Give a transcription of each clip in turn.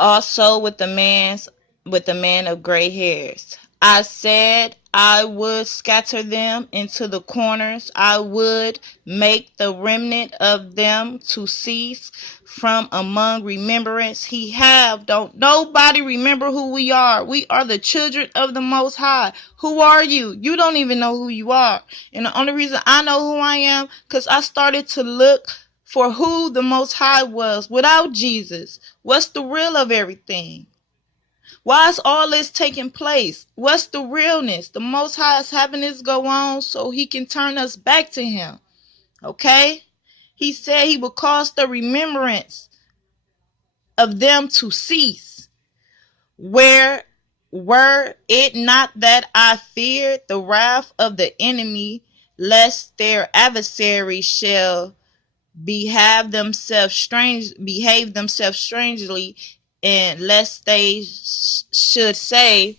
Also with the man of gray hairs. I said I would scatter them into the corners. I would make the remnant of them to cease from among remembrance. Don't nobody remember who we are. We are the children of the Most High. Who are you? You don't even know who you are. And the only reason I know who I am, because I started to look for who the Most High was without Jesus. What's the real of everything? Why is all this taking place? What's the realness? The Most High is having this go on so he can turn us back to him. Okay? He said he would cause the remembrance of them to cease. Where were it not that I feared the wrath of the enemy, lest their adversaries shall behave themselves strangely, and lest they should say,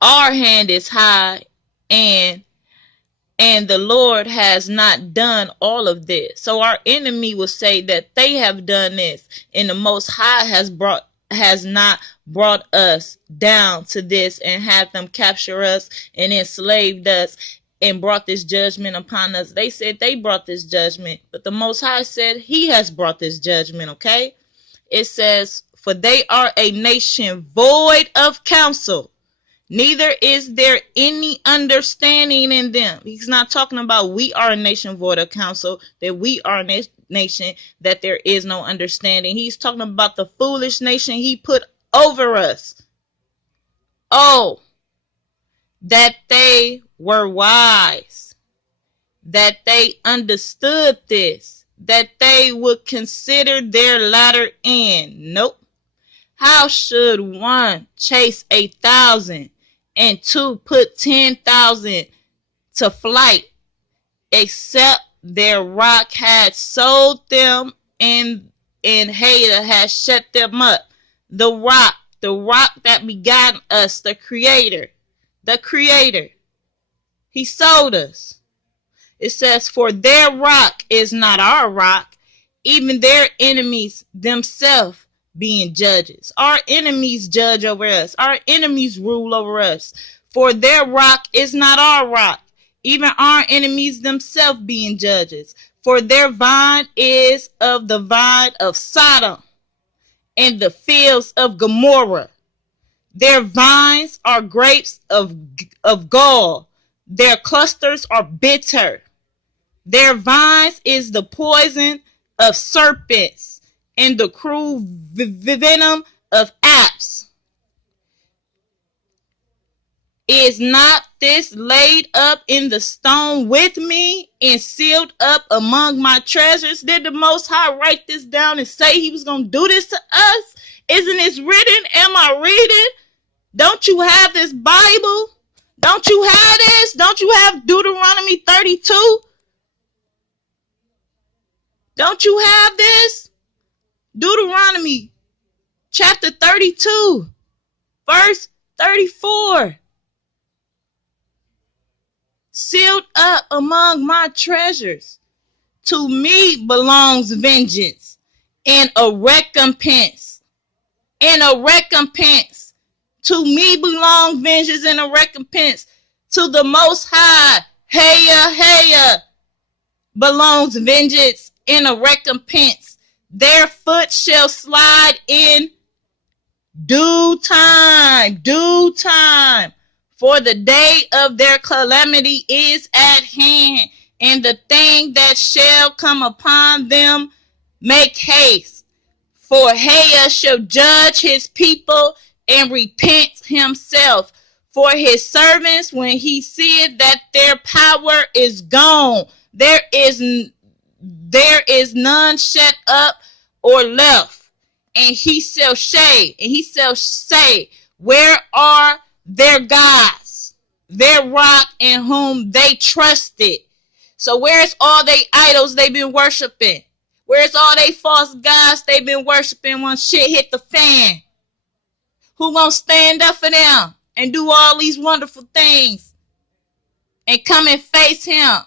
our hand is high, and the Lord has not done all of this. So our enemy will say that they have done this, and the Most High has not brought us down to this and had them capture us and enslaved us and brought this judgment upon us. They said they brought this judgment, but the Most High said he has brought this judgment. Okay? It says, for they are a nation void of counsel, neither is there any understanding in them. He's not talking about we are a nation void of counsel, that we are a nation that there is no understanding. He's talking about the foolish nation he put over us. Oh, that they were wise, that they understood this, that they would consider their latter end. Nope. How should one chase 1,000 and two put 10,000 to flight, except their rock had sold them and HAYA had shut them up? The rock that begot us, the creator, he sold us. It says, for their rock is not our rock, even their enemies themselves being judges. Our enemies judge over us. Our enemies rule over us. For their rock is not our rock, even our enemies themselves being judges. For their vine is of the vine of Sodom and the fields of Gomorrah. Their vines are grapes of gall. Their clusters are bitter. Their vines is the poison of serpents and the cruel venom of apes. Is not this laid up in the stone with me and sealed up among my treasures? Did the Most High write this down and say he was going to do this to us? Isn't this written? Am I reading? Don't you have this Bible? Don't you have this? Don't you have Deuteronomy 32? Don't you have this? Deuteronomy chapter 32, verse 34. Sealed up among my treasures. To me belongs vengeance and a recompense. And a recompense. To me belong vengeance and a recompense. To the Most High, HAYA HAYA, belongs vengeance and a recompense. Their foot shall slide in due time. Due time. For the day of their calamity is at hand, and the thing that shall come upon them make haste. For HAYA shall judge his people and repent himself for his servants when he seeth that their power is gone. There is none shut up or left. And he shall say, where are their gods, their rock in whom they trusted? So where's all they idols they've been worshiping? Where's all they false gods they've been worshiping when shit hit the fan? Who gonna stand up for them and do all these wonderful things and come and face him?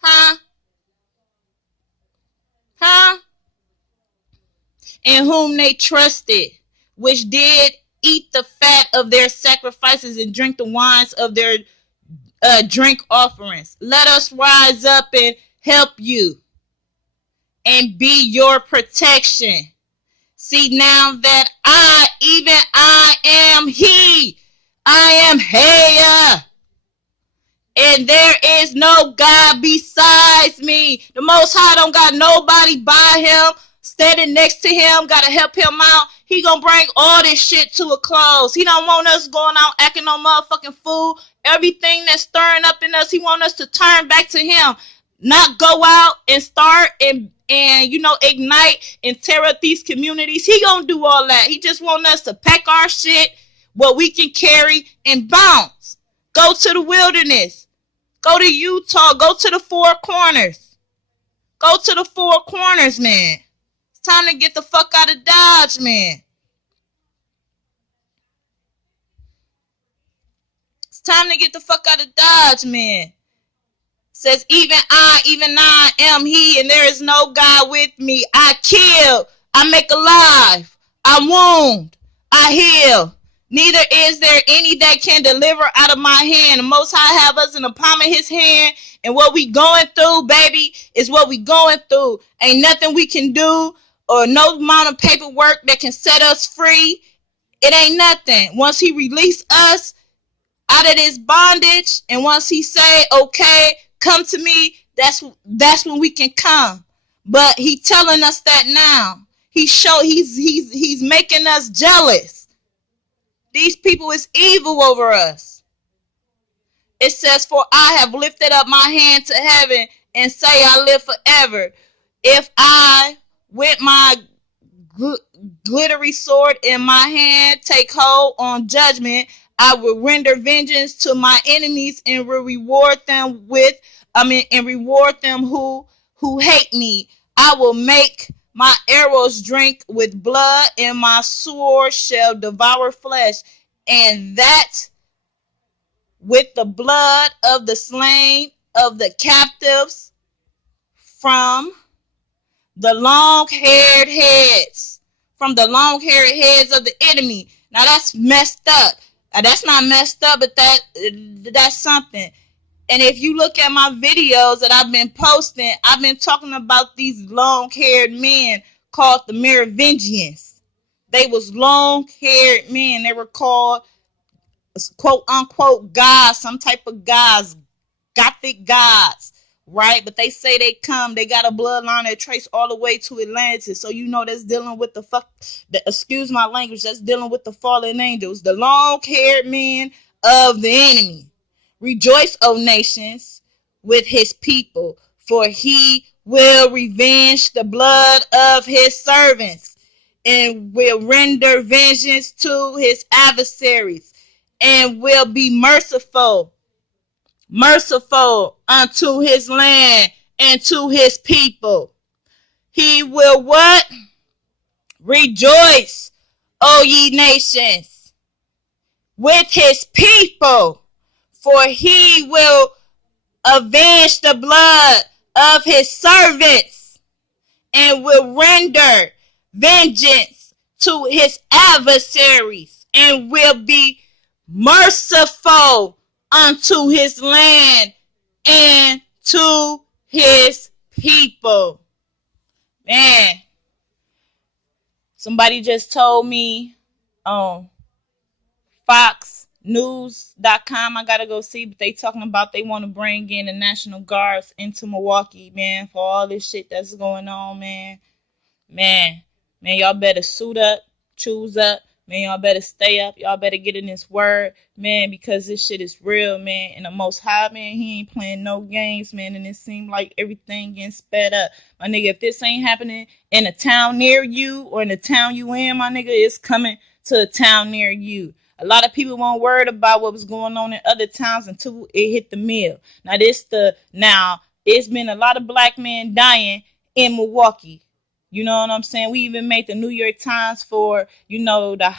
Huh? in whom they trusted, which did eat the fat of their sacrifices and drink the wines of their drink offerings. Let us rise up and help you and be your protection. See, now that I am He, I am HAYA, and there is no God besides me. The Most High don't got nobody by him, standing next to him, gotta help him out. He gonna bring all this shit to a close. He don't want us going out acting no motherfucking fool. Everything that's stirring up in us, he want us to turn back to him. Not go out and start and ignite and tear up these communities. He gonna do all that. He just want us to pack our shit, what we can carry, and bounce. Go to the wilderness. Go to Utah. Go to the Four Corners. Go to the Four Corners, man. It's time to get the fuck out of Dodge, man. It's time to get the fuck out of Dodge, man. Says, even I am He, and there is no God with me. I kill, I make alive, I wound, I heal. Neither is there any that can deliver out of my hand. The Most High have us in the palm of his hand. And what we going through, baby, is what we going through. Ain't nothing we can do or no amount of paperwork that can set us free. It ain't nothing. Once he release us out of this bondage, and once he say, okay, come to me, that's when we can come. But he telling us that now. He's making us jealous. These people is evil over us. It says, for I have lifted up my hand to heaven and say I live forever. If I, with my glittery sword in my hand, take hold on judgment, I will render vengeance to my enemies and will reward them who hate me. I will make my arrows drink with blood, and my sword shall devour flesh, and that with the blood of the slain of the captives from the long-haired heads, of the enemy. Now that's messed up. That's not messed up, but that's something. And if you look at my videos that I've been posting, I've been talking about these long-haired men called the Merovingians. They was long-haired men. They were called, quote-unquote, gods, some type of gods, Gothic gods, right? But they say they got a bloodline that trace all the way to Atlantis. So you know that's dealing with excuse my language, that's dealing with the fallen angels, the long-haired men of the enemy. Rejoice, O nations, with his people, for he will revenge the blood of his servants and will render vengeance to his adversaries and will be merciful unto his land and to his people. He will what? Rejoice, O ye nations, with his people, for he will avenge the blood of his servants and will render vengeance to his adversaries and will be merciful unto his land and to his people. Man, somebody just told me on FoxNews.com, I gotta go see, but they talking about they want to bring in the National Guards into Milwaukee, man, for all this shit that's going on, man. Man, y'all better suit up, choose up. Man, y'all better stay up. Y'all better get in this word, man, because this shit is real, man. And the Most High, man, he ain't playing no games, man. And it seemed like everything getting sped up. My nigga, if this ain't happening in a town near you or in the town you in, my nigga, it's coming to a town near you. A lot of people weren't worried about what was going on in other towns until it hit the mill. Now, it's been a lot of black men dying in Milwaukee. You know what I'm saying? We even made the New York Times for, the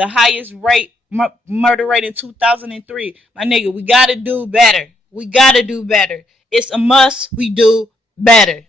highest rate, murder rate in 2003. My nigga, we got to do better. It's a must we do better.